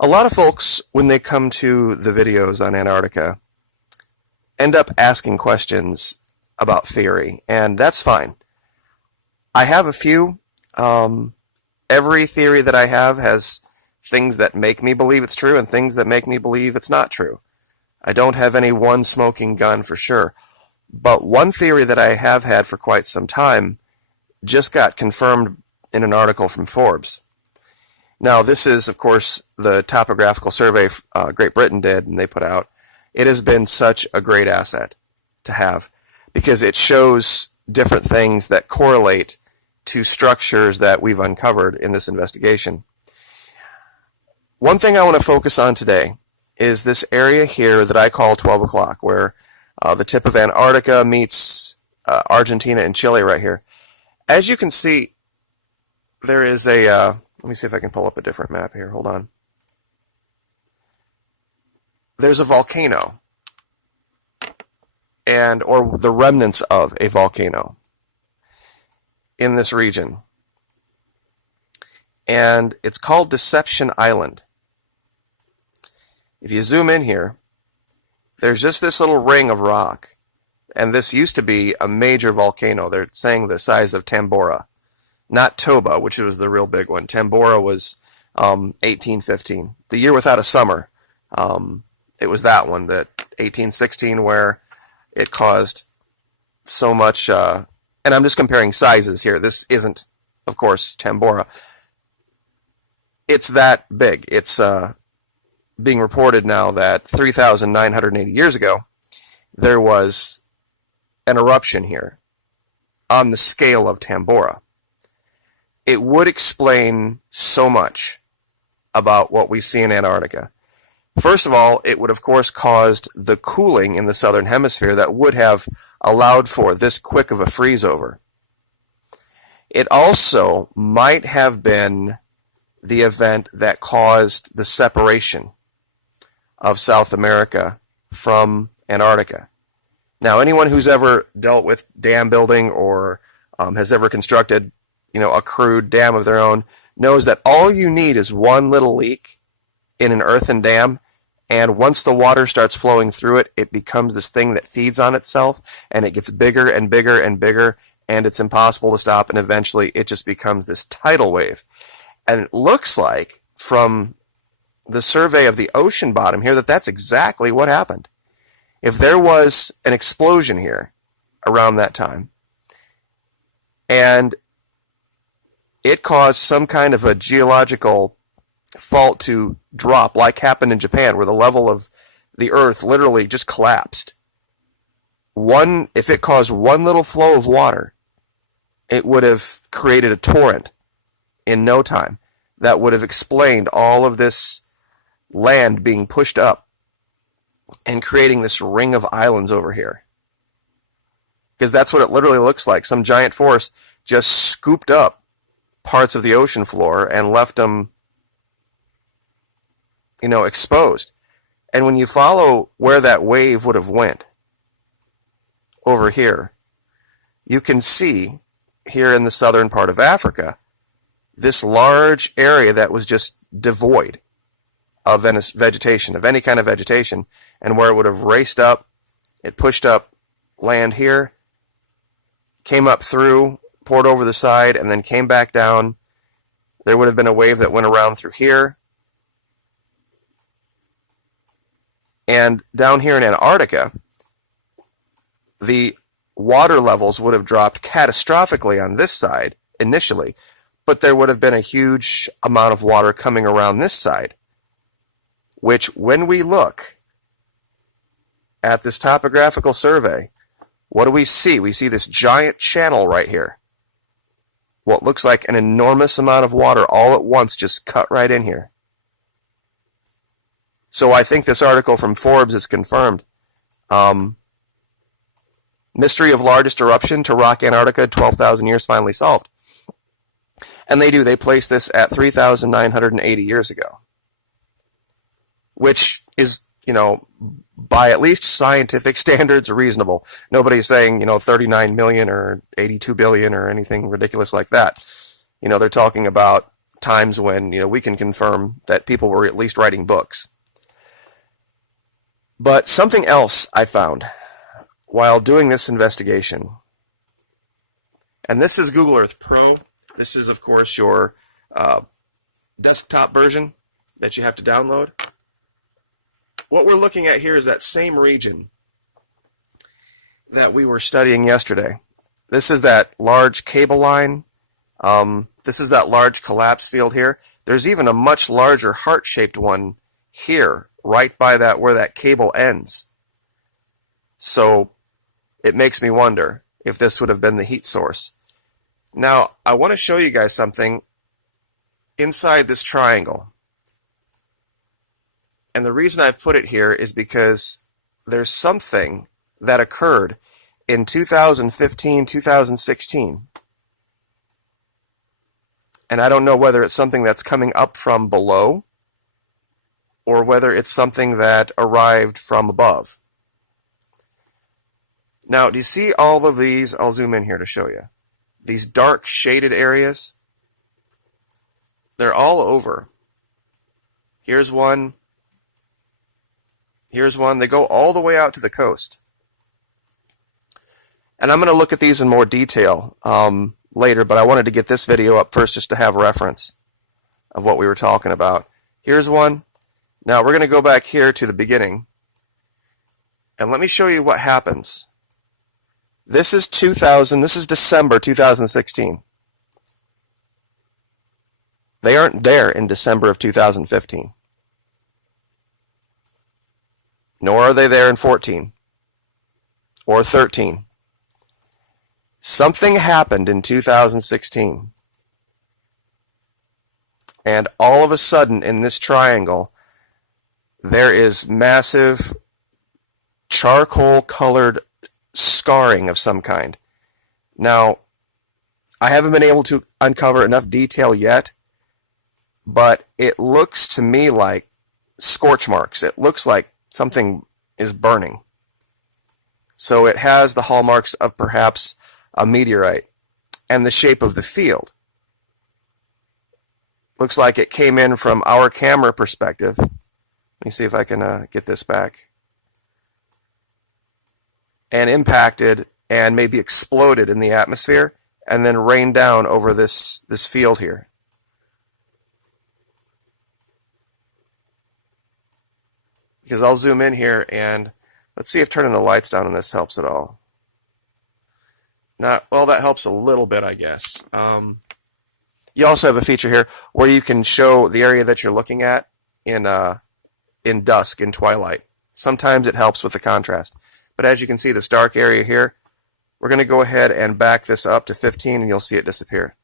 A lot of folks, when they come to the videos on Antarctica, end up asking questions about theory, and that's fine. I have a few. Every theory that I have has things that make me believe it's true and things that make me believe it's not true. I don't have any one smoking gun for sure. But one theory that I have had for quite some time just got confirmed in an article from Forbes. Now, this is, of course, the topographical survey Great Britain did and they put out. It has been such a great asset to have because it shows different things that correlate to structures that we've uncovered in this investigation. One thing I want to focus on today is this area here that I call 12 o'clock, where the tip of Antarctica meets Argentina and Chile right here. As you can see, there is a, let me see if I can pull up a different map here, hold on. There's a volcano, or the remnants of a volcano in this region. And it's called Deception Island. If you zoom in here, there's just this little ring of rock. And this used to be a major volcano. They're saying the size of Tambora. Not Toba, which was the real big one. Tambora was 1815. The year without a summer. It was that one, that 1816, where it caused so much... and I'm just comparing sizes here. This isn't, of course, Tambora. It's that big. It's being reported now that 3,980 years ago, there was an eruption here on the scale of Tambora. It would explain so much about what we see in Antarctica. First of all, it would, of course, caused the cooling in the southern hemisphere that would have allowed for this quick of a freeze over. It also might have been the event that caused the separation of South America from Antarctica. Now, anyone who's ever dealt with dam building or has ever constructed, a crude dam of their own knows that all you need is one little leak in an earthen dam, and once the water starts flowing through it, it becomes this thing that feeds on itself, and it gets bigger and bigger and bigger, and it's impossible to stop, and eventually it just becomes this tidal wave. And it looks like, from the survey of the ocean bottom here, that that's exactly what happened. If there was an explosion here around that time, and it caused some kind of a geological fault to drop, like happened in Japan, where the level of the earth literally just collapsed. If it caused one little flow of water, it would have created a torrent in no time that would have explained all of this land being pushed up and creating this ring of islands over here. Because that's what it literally looks like. Some giant force just scooped up parts of the ocean floor and left them, exposed. And when you follow where that wave would have went over here, you can see here in the southern part of Africa this large area that was just devoid of vegetation, of any kind of vegetation, and where it would have raced up, it pushed up land here, came up through, poured over the side, and then came back down. There would have been a wave that went around through here. And down here in Antarctica, the water levels would have dropped catastrophically on this side initially, but there would have been a huge amount of water coming around this side, which, when we look at this topographical survey, what do we see? We see this giant channel right here. What looks like an enormous amount of water all at once just cut right in here. So I think this article from Forbes is confirmed. Mystery of largest eruption to rock Antarctica, 12,000 years finally solved. And they place this at 3,980 years ago. Which is, by at least scientific standards, reasonable. Nobody's saying, 39 million or 82 billion or anything ridiculous like that. They're talking about times when, we can confirm that people were at least writing books. But something else I found while doing this investigation, and this is Google Earth Pro. This is, of course, your desktop version that you have to download. What we're looking at here is that same region that we were studying yesterday. This is that large cable line. This is that large collapse field here. There's even a much larger heart-shaped one here, right by that where that cable ends. So it makes me wonder if this would have been the heat source. Now, I want to show you guys something inside this triangle. And the reason I've put it here is because there's something that occurred in 2015, 2016. And I don't know whether it's something that's coming up from below or whether it's something that arrived from above. Now, do you see all of these? I'll zoom in here to show you. These dark shaded areas, they're all over. Here's one. Here's one. They go all the way out to the coast. And I'm going to look at these in more detail later, but I wanted to get this video up first just to have reference of what we were talking about. Here's one. Now we're going to go back here to the beginning, and let me show you what happens. This is December 2016. They aren't there in December of 2015. Nor are they there in 14 or 13. Something happened in 2016. And all of a sudden in this triangle, there is massive charcoal colored scarring of some kind. Now, I haven't been able to uncover enough detail yet, but it looks to me like scorch marks. It looks like something is burning. So it has the hallmarks of perhaps a meteorite and the shape of the field. Looks like it came in from our camera perspective. Let me see if I can get this back. And impacted and maybe exploded in the atmosphere and then rained down over this field here. Because I'll zoom in here and let's see if turning the lights down on this helps at all. Well, that helps a little bit, I guess. You also have a feature here where you can show the area that you're looking at in dusk, in twilight. Sometimes it helps with the contrast. But as you can see, this dark area here, we're going to go ahead and back this up to 15 and you'll see it disappear.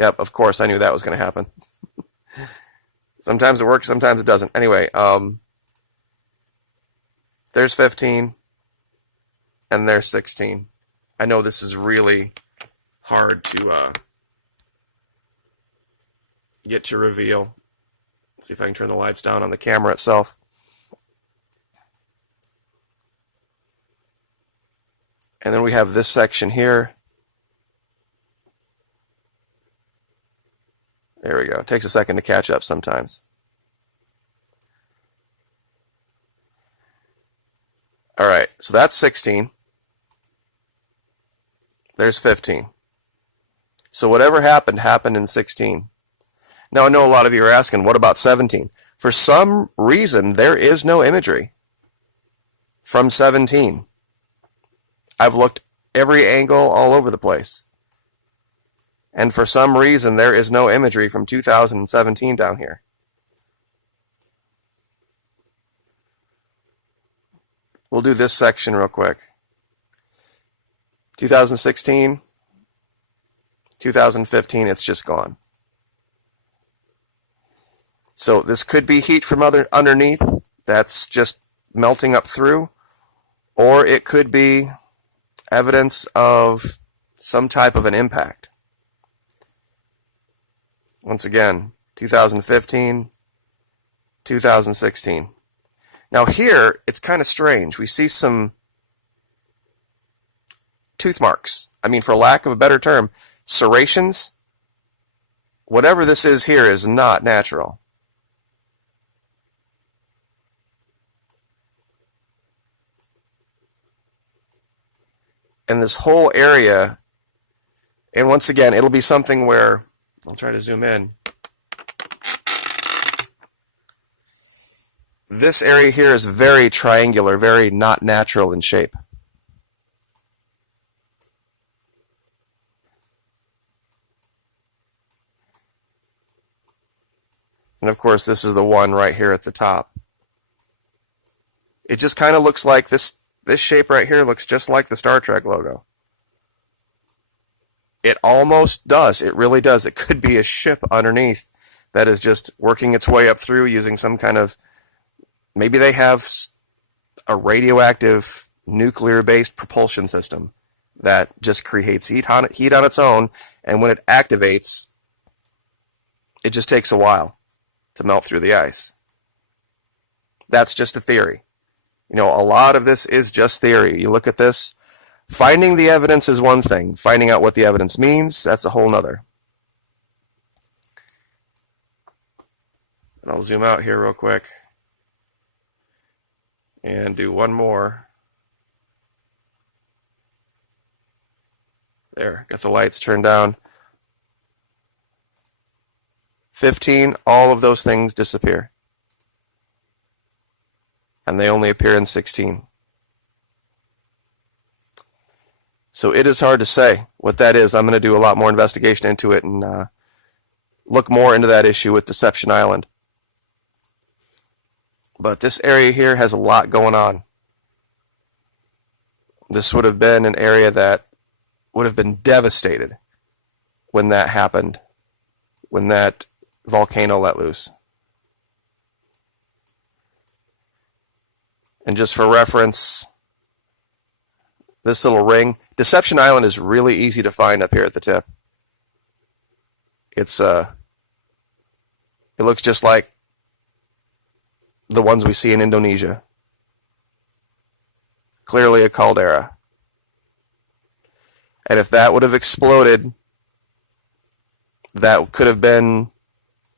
Yep, of course, I knew that was going to happen. Sometimes it works, sometimes it doesn't. Anyway, there's 15 and there's 16. I know this is really hard to get to reveal. Let's see if I can turn the lights down on the camera itself. And then we have this section here. There we go. It takes a second to catch up sometimes. All right, so that's 16. There's 15. So whatever happened in 16. Now I know a lot of you are asking, what about 17? For some reason, there is no imagery from 17. I've looked every angle all over the place. And for some reason, there is no imagery from 2017 down here. We'll do this section real quick. 2016, 2015, it's just gone. So this could be heat from underneath that's just melting up through, or it could be evidence of some type of an impact. Once again, 2015, 2016. Now here, it's kind of strange. We see some tooth marks. I mean, for lack of a better term, serrations whatever this is here is not natural. And this whole area, and once again, it'll be something where, I'll try to zoom in. This area here is very triangular, very not natural in shape. And of course, this is the one right here at the top. It just kind of looks like this shape right here looks just like the Star Trek logo. It almost does. It really does. It could be a ship underneath that is just working its way up through using some kind of, maybe they have a radioactive nuclear-based propulsion system that just creates heat on its own, and when it activates, it just takes a while to melt through the ice. That's just a theory. You know, a lot of this is just theory. You look at this, finding the evidence is one thing. Finding out what the evidence means, that's a whole nother. And I'll zoom out here real quick and do one more. There, got the lights turned down. 15, all of those things disappear. And they only appear in 16. So it is hard to say what that is. I'm going to do a lot more investigation into it and look more into that issue with Deception Island. But this area here has a lot going on. This would have been an area that would have been devastated when that happened, when that volcano let loose. And just for reference, this little ring, Deception Island is really easy to find up here at the tip. It looks just like the ones we see in Indonesia. Clearly a caldera. And if that would have exploded, that could have been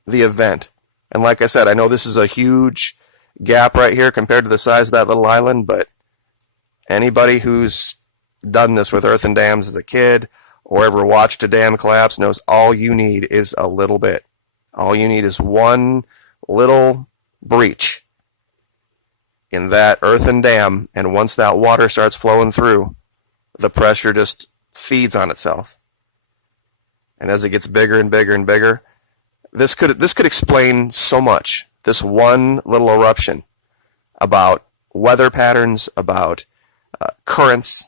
the event. And like I said, I know this is a huge gap right here compared to the size of that little island, but anybody who's done this with earthen dams as a kid or ever watched a dam collapse knows all you need is a little bit. All you need is one little breach in that earthen dam, and once that water starts flowing through, the pressure just feeds on itself. And as it gets bigger and bigger and bigger, this could explain so much. This one little eruption about weather patterns, about currents,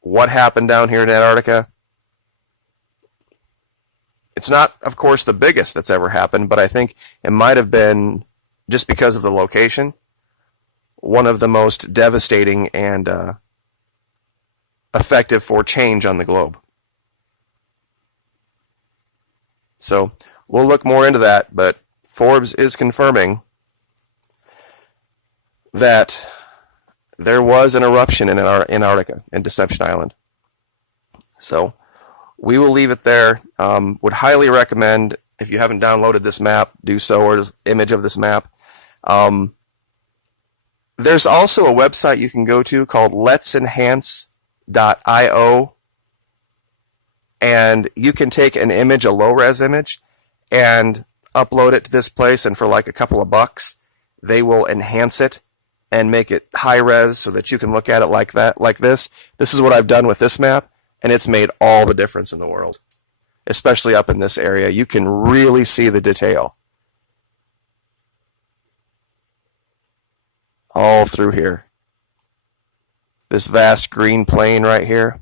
what happened down here in Antarctica. It's not, of course, the biggest that's ever happened, but I think it might have been, just because of the location, one of the most devastating and effective for change on the globe. So we'll look more into that, but Forbes is confirming that there was an eruption in Antarctica, in Deception Island. So we will leave it there. Would highly recommend, if you haven't downloaded this map, do so, or this image of this map. There's also a website you can go to called let'senhance.io, and you can take an image, a low-res image, and upload it to this place, and for like a couple of bucks, they will enhance it and make it high-res so that you can look at it like that, like this. This is what I've done with this map, and it's made all the difference in the world, especially up in this area. You can really see the detail all through here. This vast green plain right here.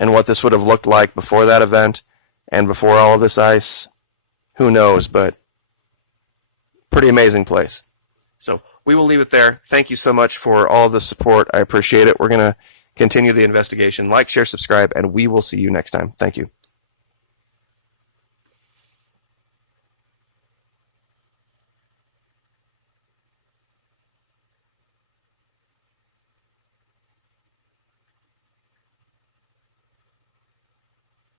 And what this would have looked like before that event and before all of this ice, who knows, but pretty amazing place. So we will leave it there. Thank you so much for all the support. I appreciate it. We're going to continue the investigation. Like, share, subscribe, and we will see you next time. Thank you.